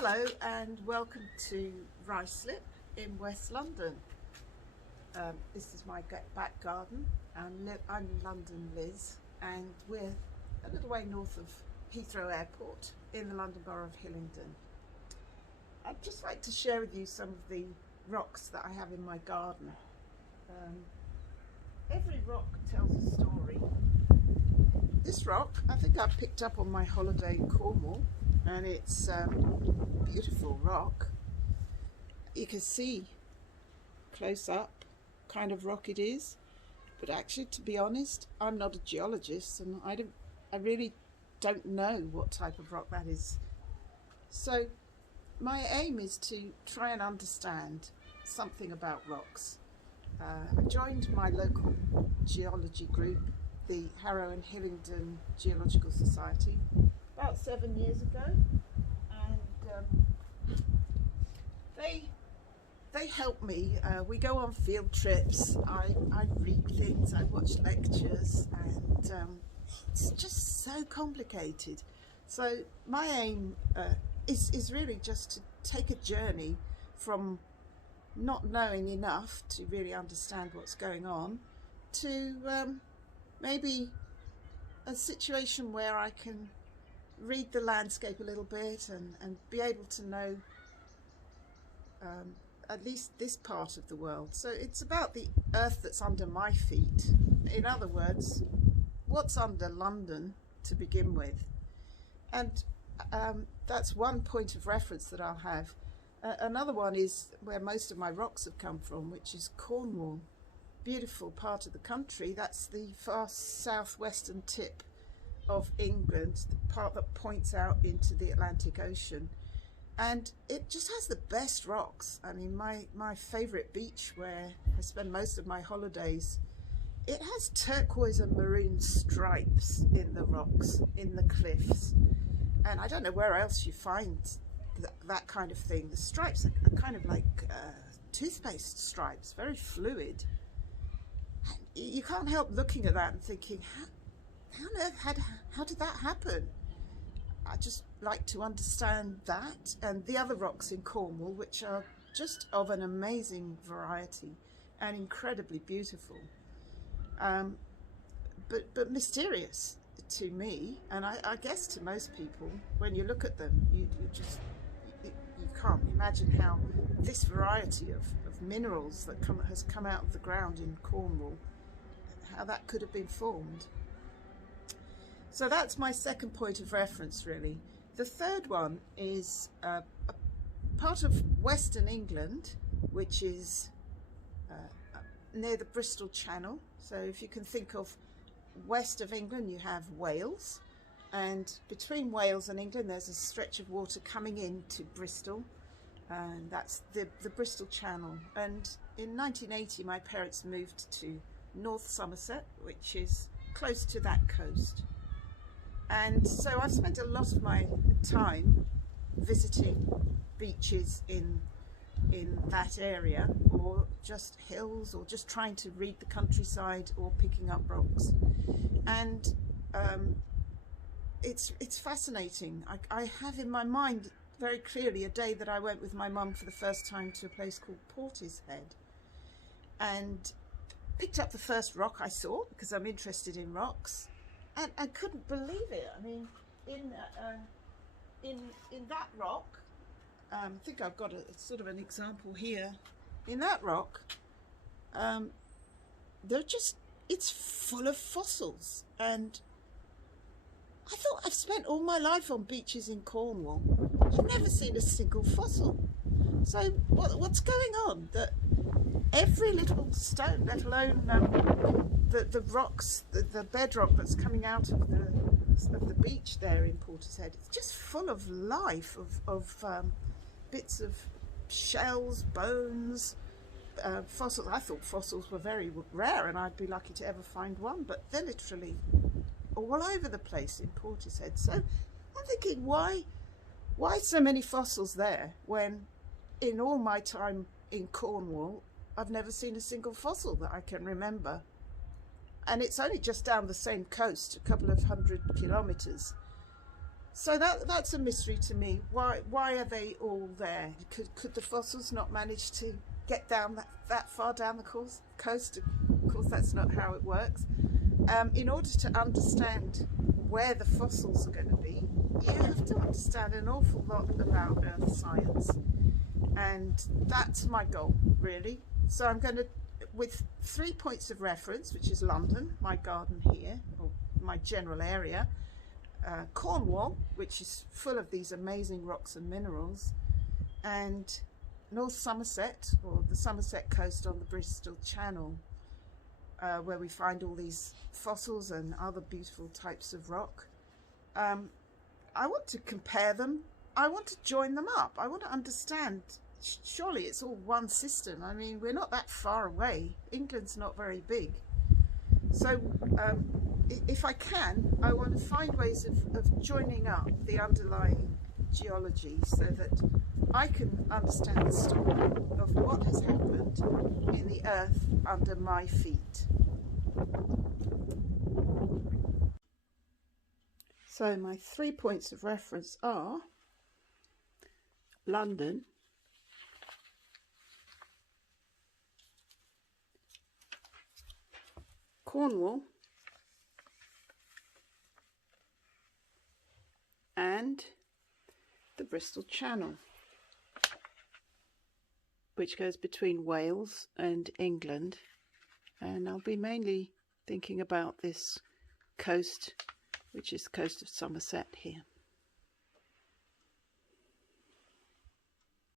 Hello and welcome to Ruislip in West London. This is my back garden. I'm London Liz, and we're a little way north of Heathrow Airport in the London Borough of Hillingdon. I'd just like to share with you some of the rocks that I have in my garden. Every rock tells a story. This rock I think I picked up on my holiday in Cornwall, and it's a beautiful rock. You can see close up kind of rock it is, but actually, to be honest, I'm not a geologist and I really don't know what type of rock that is. So my aim is to try and understand something about rocks. I joined my local geology group, the Harrow and Hillingdon Geological Society, about 7 years ago, and they help me. We go on field trips, I read things, I watch lectures, and it's just so complicated. So my aim is really just to take a journey from not knowing enough to really understand what's going on to maybe a situation where I can read the landscape a little bit and be able to know at least this part of the world. So it's about the earth that's under my feet. In other words, what's under London to begin with. And that's one point of reference that I'll have. Another one is where most of my rocks have come from, which is Cornwall. Beautiful part of the country. That's the far southwestern tip of England, the part that points out into the Atlantic Ocean. And it just has the best rocks. I mean, my favourite beach, where I spend most of my holidays, it has turquoise and maroon stripes in the rocks, in the cliffs. And I don't know where else you find that kind of thing. The stripes are kind of like toothpaste stripes, very fluid. And you can't help looking at that and thinking, how on earth, how did that happen? I just like to understand that, and the other rocks in Cornwall, which are just of an amazing variety and incredibly beautiful, but mysterious to me, and I guess to most people. When you look at them, you can't imagine how this variety of minerals that has come out of the ground in Cornwall, how that could have been formed. So that's my second point of reference, really. The third one is a part of Western England, which is near the Bristol Channel. So if you can think of west of England, you have Wales, and between Wales and England there's a stretch of water coming into Bristol, and that's the Bristol Channel. And in 1980 my parents moved to North Somerset, which is close to that coast. And so I've spent a lot of my time visiting beaches in that area, or just hills, or just trying to read the countryside, or picking up rocks. And it's fascinating. I have in my mind very clearly a day that I went with my mum for the first time to a place called Portishead, and picked up the first rock I saw, because I'm interested in rocks. And I couldn't believe it. I mean, in that rock, I think I've got a sort of an example here. In that rock, it's full of fossils. And I thought, I've spent all my life on beaches in Cornwall. I've never seen a single fossil. So what's going on? That every little stone, let alone the rocks, the bedrock that's coming out of the beach there in Portishead, it's just full of life, of bits of shells, bones, fossils. I thought fossils were very rare and I'd be lucky to ever find one, but they're literally all over the place in Portishead. So I'm thinking, why so many fossils there, when in all my time in Cornwall I've never seen a single fossil that I can remember? And it's only just down the same coast, a couple of 100 kilometres. So that's a mystery to me. Why are they all there? Could the fossils not manage to get down that far down the coast? Of course, that's not how it works. In order to understand where the fossils are going to be, you have to understand an awful lot about earth science, and that's my goal, really. So I'm going to, with 3 points of reference, which is London, my garden here, or my general area, Cornwall, which is full of these amazing rocks and minerals, and North Somerset, or the Somerset coast on the Bristol Channel, where we find all these fossils and other beautiful types of rock. I want to compare them. I want to join them up. I want to understand. Surely it's all one system. I mean, we're not that far away. England's not very big. So if I can, I want to find ways of joining up the underlying geology so that I can understand the story of what has happened in the earth under my feet. So my 3 points of reference are London, Cornwall, and the Bristol Channel, which goes between Wales and England. And I'll be mainly thinking about this coast, which is the coast of Somerset here.